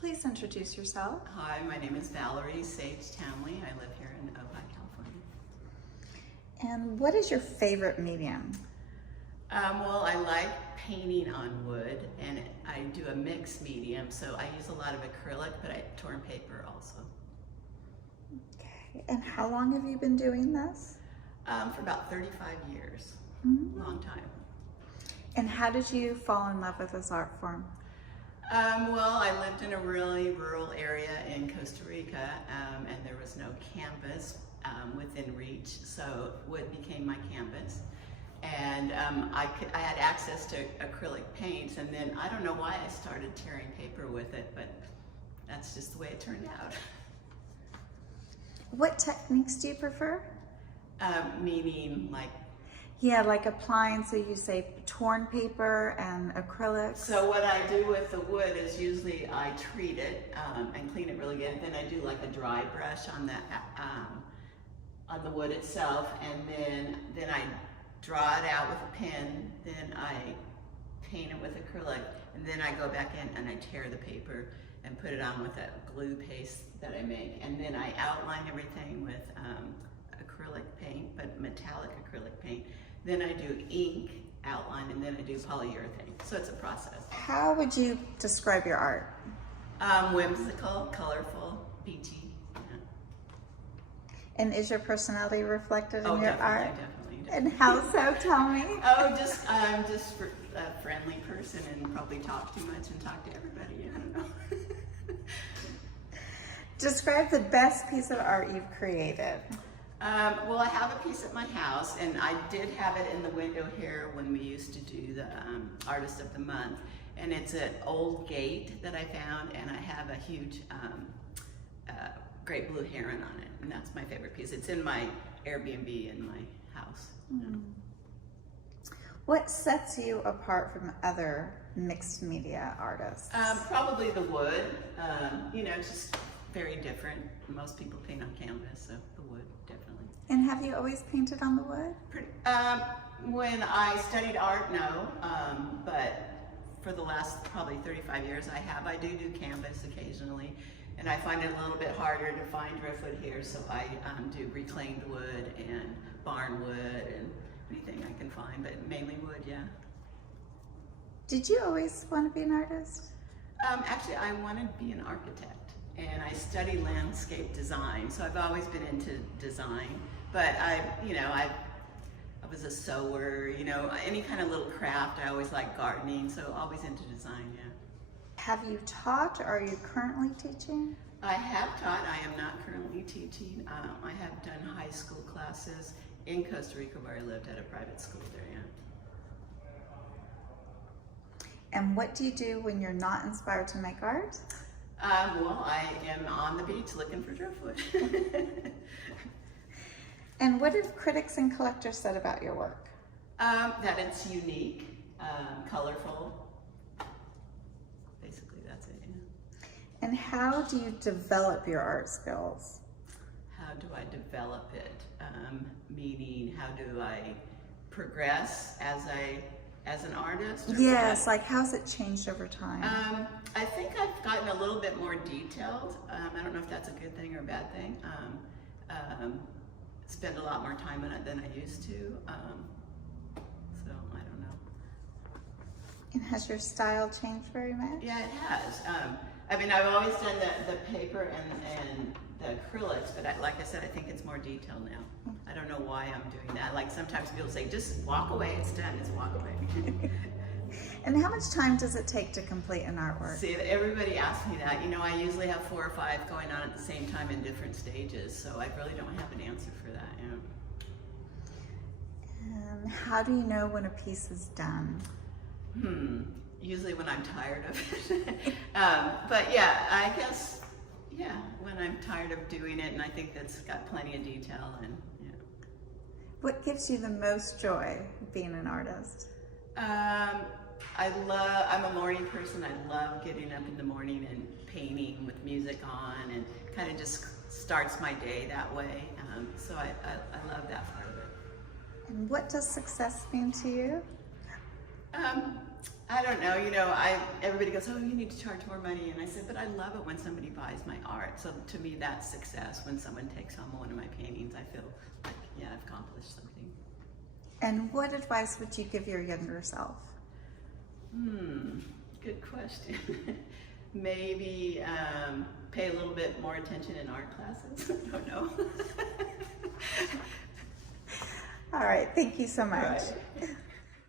Please introduce yourself. Hi, my name is Valerie Sage Townley. I live here in OVA, California. And what is your favorite medium? Well, I like painting on wood, and I do a mixed medium, so I use a lot of acrylic, but I torn paper also. Okay. And how long have you been doing this? For about 35 years. Long time. And how did you fall in love with this art form? Well, I lived in a really rural area in Costa Rica, and there was no canvas within reach, so wood became my canvas. And I had access to acrylic paints, and then I don't know why I started tearing paper with it, but that's just the way it turned out. What techniques do you prefer? Meaning like? Yeah, like applying, so you say torn paper and acrylics. So what I do with the wood is usually I treat it and clean it really good. Then I do like a dry brush on the wood itself, and then I draw it out with a pen. Then I paint it with acrylic, and then I go back in and I tear the paper and put it on with that glue paste that I make. And then I outline everything with acrylic paint, but metallic acrylic paint. Then I do ink outline, and then I do polyurethane. So it's a process. How would you describe your art? Whimsical, colorful, peachy. Yeah. And is your personality reflected in your art? Definitely. And how so? Tell me. I'm just a friendly person and probably talk too much and talk to everybody. I don't know. Describe the best piece of art you've created. Well, I have a piece at my house, and I did have it in the window here when we used to do the Artist of the Month. And it's an old gate that I found, and I have a huge great blue heron on it, and that's my favorite piece. It's in my Airbnb in my house. What sets you apart from other mixed media artists? Probably the wood. You know, it's just very different. Most people paint on canvas, so the wood, definitely. And have you always painted on the wood? When I studied art, no, but for the last probably 35 years I do canvas occasionally, and I find it a little bit harder to find driftwood here, so I do reclaimed wood and barn wood and anything I can find, but mainly wood, yeah. Did you always want to be an artist? Actually, I wanted to be an architect. And I studied landscape design, so I've always been into design. But I was a sewer, you know, any kind of little craft. I always liked gardening, so always into design, yeah. Have you taught, or are you currently teaching? I have taught. I am not currently teaching. I have done high school classes in Costa Rica, where I lived at a private school there, yeah. And what do you do when you're not inspired to make art? Well, I am on the beach looking for driftwood. And what have critics and collectors said about your work? That it's unique, colorful. Basically, that's it. Yeah. And how do you develop your art skills? How do I develop it? Meaning, how do I progress as an artist? Yes, like how's it changed over time? I think I've gotten a little bit more detailed. I don't know if that's a good thing or a bad thing. Spend a lot more time on it than I used to. So I don't know. And has your style changed very much? Yeah, it has. I mean, I've always done the paper and the acrylics, but like I said, I think it's more detailed now. I don't know why I'm doing that. Like sometimes people say, just walk away, it's done, it's walk away. And how much time does it take to complete an artwork? See, everybody asks me that. You know, I usually have 4 or 5 going on at the same time in different stages, so I really don't have an answer for that. And how do you know when a piece is done? Usually when I'm tired of it. But yeah, I guess, yeah, when I'm tired of doing it and I think that's got plenty of detail. And yeah. What gives you the most joy being an artist? I'm a morning person. I love getting up in the morning and painting with music on, and kind of just starts my day that way. So I love that part of it. And what does success mean to you? I don't know, everybody goes, oh, you need to charge more money. And I said, but I love it when somebody buys my art. So to me, that's success. When someone takes home one of my paintings, I feel like, yeah, I've accomplished something. And what advice would you give your younger self? Good question. Maybe pay a little bit more attention in art classes. I don't know. All right, thank you so much. All right.